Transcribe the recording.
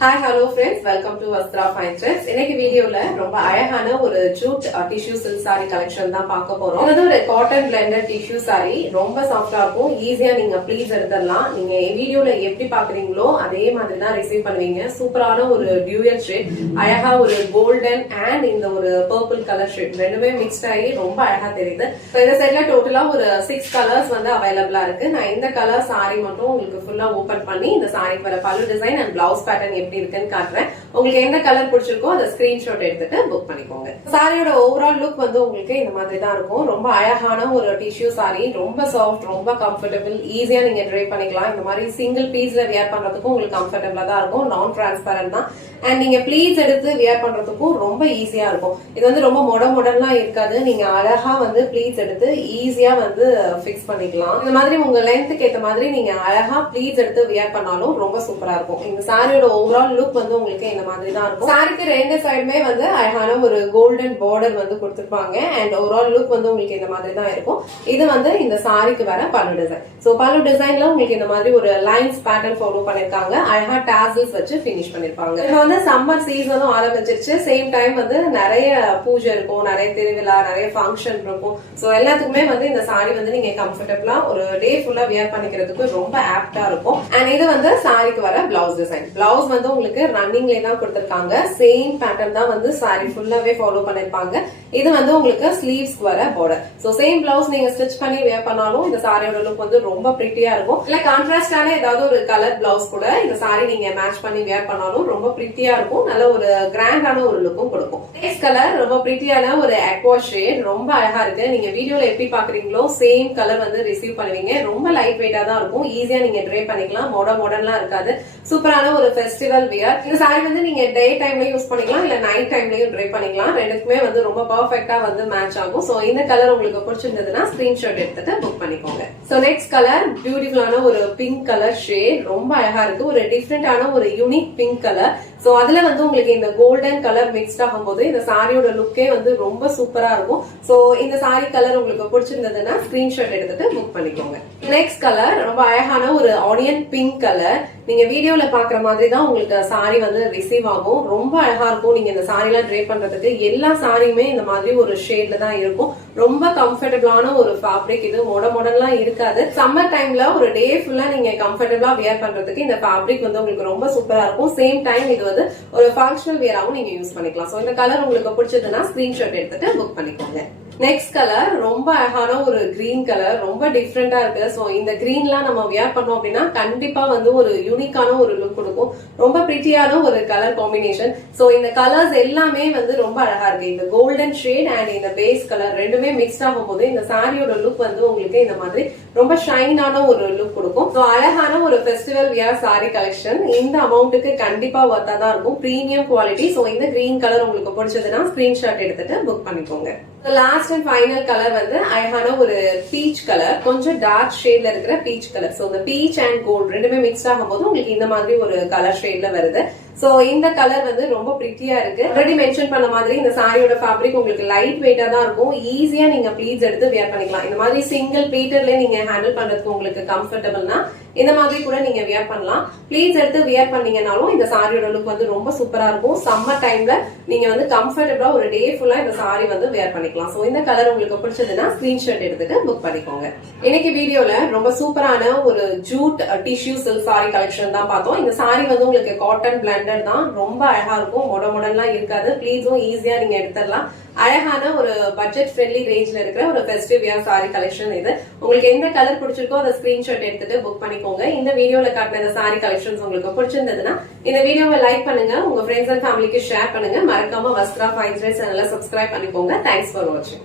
Hi, hello friends. Welcome to Vastra Fine Threads. இன்னைக்கு வீடியோல ரொம்ப அழகான ஒரு jute tissue silk saree collection தான் பார்க்க போறோம். இது ஒரு காட்டன் பிளெண்டட் டிஷ்யூ saree. ரொம்ப சாஃப்ட்டா இருக்கும். ஈஸியா நீங்க ப்ளீஸ் எடுத்துடலாம். நீங்க வீடியோல எப்படி பாக்குறீங்களோ அதே மாதிரி தான் ரிசீவ் பண்ணுவீங்க. சூப்பரான ஒரு டியூயல் ஷேட். அழகா ஒரு கோல்டன் அண்ட் இந்த ஒரு பர்பிள் கலர் ஷேட் ரெண்டுமே மிக்ஸ்ட் ஆகி ரொம்ப அழகா தெரியுது. இந்த செட்ல டோட்டலா ஒரு 6 கலர்ஸ் வந்து அவைலபிளா இருக்கு. நான் இந்த கலர் saree மட்டும் உங்களுக்கு ஃபுல்லா ஓபன் பண்ணி இந்த சாரிக்கு வர பல்லு டிசைன் அண்ட் பிளவுஸ் பேட்டர்ன் எப்படி இருக்குன்னு காட்டுறேன். உங்களுக்கு எந்த கலர் பிடிச்சிருக்கோ அதை ஸ்கிரீன்ஷாட் எடுத்துட்டு புக் பண்ணிக்கோங்க. சாரியோட ஓவரால் லுக் வந்து உங்களுக்கு இந்த மாதிரி தான் இருக்கும். ரொம்ப அழகான ஒரு டிஷ்யூ சாரி, ரொம்ப சாஃப்ட், ரொம்ப கம்ஃபர்டபிள், ஈஸியா நீங்க ட்ரை பண்ணிக்கலாம். இந்த மாதிரி சிங்கிள் பீஸ்ல வியர் பண்றதுக்கும் உங்களுக்கு கம்ஃபர்டபிளா தான் இருக்கும். நான் டிரான்ஸ்பரண்ட் தான் அண்ட் நீங்க ப்ளீஸ் எடுத்து வியர் பண்றதுக்கும் ரொம்ப ஈஸியா இருக்கும். இது வந்து ரொம்ப மொடலாம் இருக்காது. நீங்க அழகா வந்து ப்ளீஸ் எடுத்து ஈஸியா வந்து பிக்ஸ் பண்ணிக்கலாம். இந்த மாதிரி உங்க லென்த்துக்கு ஏற்ற மாதிரி நீங்க அழகா ப்ளீஸ் எடுத்து வியர் பண்ணாலும் ரொம்ப சூப்பரா இருக்கும். இந்த சாரியோட ஓவரால் லுக் வந்து உங்களுக்கு இந்த மாதிரி தான் இருக்கும். சாரிக்கு ரெண்டு சைடுமே வந்து அழகான ஒரு கோல்டன் பார்டர் வந்து கொடுத்திருப்பாங்க அண்ட் ஓவரால் லுக் வந்து உங்களுக்கு இந்த மாதிரி தான் இருக்கும். இது வந்து இந்த சாரிக்கு வர பல்லு டிசைன். சோ பல்லு டிசைன்ல உங்களுக்கு இந்த மாதிரி ஒரு லைன்ஸ் பேட்டர்ன் ஃபாலோ பண்ணிருக்காங்க. அழகா டாசல்ஸ் வச்சு பினிஷ் பண்ணிருப்பாங்க. இது வந்து சம்மர் சீசனும் ஆரம்பிச்சிருச்சு. சேம் டைம் வந்து நிறைய பூஜை இருக்கும், நிறைய திருவிழா, நிறைய ஃபங்க்ஷன் இருக்கும். சோ எல்லாத்துக்குமே வந்து இந்த சாரி வந்து நீங்க கம்ஃபர்டபிளா ஒரு டே ஃபுல்லா வியர் பண்ணிக்கிறதுக்கு ரொம்ப ஆப்டா இருக்கும். அண்ட் இது வந்து சாரிக்கு வர பிளவுஸ் டிசைன். பிளவுஸ் வந்து உங்களுக்கு ரன்னிங்ல தான் கொடுத்திருக்காங்க. சேம் பேட்டர்ன் தான் வந்து சாரி ஃபுல்லாவே ஃபாலோ பண்ணிருப்பாங்க. இது வந்து உங்களுக்கு ஸ்லீவ்ஸ்க்கு வர பார்டர். சோ சேம் பிளவுஸ் நீங்க ஸ்டிச் பண்ணி வியர் பண்ணாலும் இந்த சாரியோட லுக் வந்து ரொம்ப பிரிட்டியா இருக்கும். இல்ல கான்ட்ராஸ்டான ஏதாவது ஒரு கலர் பிளவுஸ் கூட இந்த சாரி நீங்க மேட்ச் பண்ணி வியர் பண்ணாலும் ரொம்ப பிரிட்டியா இருக்கும். நல்ல ஒரு கிராண்டான ஒரு லுக்கும் கொடுக்கும். ஃபேஸ் கலர் ரொம்ப பிரிட்டியான ஒரு அக்வா ஷேட், ரொம்ப அழகா இருக்கு. நீங்க வீடியோல எப்படி பாக்குறீங்களோ சேம் கலர் வந்து ரிசீவ் பண்ணுவீங்க. ரொம்ப லைட் வெயிட்டா தான் இருக்கும். ஈஸியா நீங்க ட்ரை பண்ணிக்கலாம். மாடர்ன்லாம் இருக்காது. சூப்பரான ஒரு ஃபெஸ்டிவல் வியர். இந்த சாரி வந்து நீங்க டே டைம்ல யூஸ் பண்ணிக்கலாம், இல்ல நைட் டைம்லயும் ட்ரை பண்ணிக்கலாம். ரெண்டுக்குமே வந்து ரொம்ப பர்ஃபெக்ட்டா வந்து மேட்ச் ஆகும். சோ இந்த கலர் உங்களுக்கு பிடிச்சிருந்ததுன்னா ஸ்கிரீன்ஷாட் எடுத்துட்டு புக் பண்ணிக்கோங்க. சோ நெக்ஸ்ட் கலர் பியூட்டிஃபுல்லான ஒரு பிங்க் கலர் ஷேட், ரொம்ப அழகா இருக்கு. ஒரு டிஃபரெண்டான ஒரு யூனிக் பிங்க் கலர். சோ அதுல வந்து உங்களுக்கு இந்த கோல்டன் கலர் மிக்ஸ்ட் ஆகும்போது இந்த சாரியோட லுக்கே வந்து ரொம்ப சூப்பரா இருக்கும். சோ இந்த சாரி கலர் உங்களுக்கு பிடிச்சிருந்ததுன்னா ஸ்கிரீன்ஷாட் எடுத்துட்டு புக் பண்ணிக்கோங்க. நெக்ஸ்ட் கலர் ரொம்ப அழகான ஒரு ஆனியன் பிங்க் கலர். நீங்க வீடியோல பாக்குற மாதிரி தான் உங்களுக்கு சாரி வந்து ரிசீவ் ஆகும். ரொம்ப அழகா இருக்கும். நீங்க இந்த சாரி எல்லாம் ட்ரை பண்றதுக்கு எல்லா சாரியுமே இந்த மாதிரி ஒரு ஷேட்ல தான் இருக்கும். ரொம்ப கம்ஃபர்டபிளான ஒரு ஃபேப்ரிக். இது மொடலாம் இருக்காது. சம்மர் டைம்ல ஒரு டே ஃபுல்லா நீங்க கம்ஃபர்டபிளா வியர் பண்றதுக்கு இந்த ஃபேப்ரிக் வந்து உங்களுக்கு ரொம்ப சூப்பரா இருக்கும். சேம் டைம் இது வந்து ஒரு ஃபங்க்ஷனல் வியராவும் நீங்க யூஸ் பண்ணிக்கலாம். சோ இந்த கலர் உங்களுக்கு பிடிச்சதுன்னா ஸ்கிரீன்ஷாட் எடுத்துட்டு புக் பண்ணிக்கோங்க. நெக்ஸ்ட் கலர் ரொம்ப அழகான ஒரு கிரீன் கலர், ரொம்ப டிஃப்ரெண்டா இருக்கு. சோ இந்த கிரீன்லாம் நம்ம வியர் பண்ணோம் அப்படின்னா கண்டிப்பா வந்து ஒரு யூனிக்கான ஒரு லுக் கொடுக்கும். ரொம்ப பிரிட்டியான ஒரு கலர் காம்பினேஷன். சோ இந்த கலர்ஸ் எல்லாமே வந்து ரொம்ப அழகா இருக்கு. இந்த கோல்டன் ஷேட் அண்ட் இந்த பேஸ் கலர் ரெண்டுமே மிக்ஸ்ட் ஆகும் போது இந்த சாரியோட லுக் வந்து உங்களுக்கு இந்த மாதிரி ரொம்ப ஷைனான ஒரு லுக் கொடுக்கும். சோ அழகான ஒரு ஃபெஸ்டிவல் வியர் சாரி கலெக்ஷன். இந்த அமௌண்ட்டுக்கு கண்டிப்பா ஒர்த்தா தான் இருக்கும். Premium quality. சோ இந்த கிரீன் கலர் உங்களுக்கு பிடிச்சதுன்னா ஸ்கிரீன்ஷாட் எடுத்துட்டு புக் பண்ணிக்கோங்க. லாஸ்ட் அண்ட் ஃபைனல் கலர் வந்து அழகான ஒரு பீச் கலர், கொஞ்சம் டார்க் ஷேட்ல இருக்கிற பீச் கலர். சோ இந்த பீச் அண்ட் கோல்ட் ரெண்டுமே மிக்ஸ்ட் ஆகும் போது உங்களுக்கு இந்த மாதிரி ஒரு கலர் ஷேட்ல வருது. சோ இந்த கலர் வந்து ரொம்ப பிரிட்டியா இருக்கு. ஆல்ரெடி மென்ஷன் பண்ண மாதிரி இந்த சாரியோட ஃபேப்ரிக் உங்களுக்கு லைட் வெயிட்டா தான் இருக்கும். ஈஸியா நீங்க ப்ளீட்ஸ் எடுத்து வியர் பண்ணிக்கலாம். இந்த மாதிரி சிங்கிள் ப்ளீட்டர்ல நீங்க ஹேண்டில் பண்றதுக்கு உங்களுக்கு கம்ஃபர்டபிள்னா இந்த மாதிரி கூட நீங்க வியர் பண்ணலாம். ப்ளீட்ஸ் எடுத்து வியர் பண்ணீங்கன்னாலும் இந்த சாரியோட லுக் வந்து ரொம்ப சூப்பரா இருக்கும். சம்மர் டைம்ல நீங்க வந்து கம்ஃபர்டபிளா ஒரு டே ஃபுல்லா இந்த சாரி வந்து வியர் பண்ணிக்கலாம். சோ இந்த கலர் உங்களுக்கு பிடிச்சதுன்னா ஸ்கிரீன்ஷாட் எடுத்துட்டு புக் பண்ணிக்கோங்க. இன்னைக்கு வீடியோல ரொம்ப சூப்பரான ஒரு jute tissue silk saree collection தான் பார்த்தோம். இந்த சாரி வந்து உங்களுக்கு காட்டன் பிளெண்டட் தான். ரொம்ப அழகா இருக்கும். மொடலாம் இருக்காது. ப்ளீஸும் ஈஸியா நீங்க எடுத்துடலாம். அழகான ஒரு பட்ஜெட் ஃப்ரெண்ட்லி ரேஞ்ச்ல இருக்கிற ஒரு ஃபெஸ்டிவ் வியர் சாரி கலெக்ஷன் இது. உங்களுக்கு எந்த கலர் பிடிச்சிருக்கோ அதை ஸ்கிரீன்ஷாட் எடுத்துட்டு புக் பண்ணிக்கோங்க. இந்த வீடியோல காட்டின இந்த சாரி கலெக்ஷன்ஸ் உங்களுக்கு பிடிச்சிருந்ததுன்னா இந்த வீடியோவை லைக் பண்ணுங்க, உங்க ஃப்ரெண்ட்ஸ் அண்ட் ஃபேமிலிக்கு ஷேர் பண்ணுங்க. மறக்காம வஸ்த்ரா ஃபைன் த்ரெட்ஸ் சேனலை சப்ஸ்கிரைப் பண்ணிக்கோங்க. தேங்க்ஸ் ஃபார் வாட்சிங்.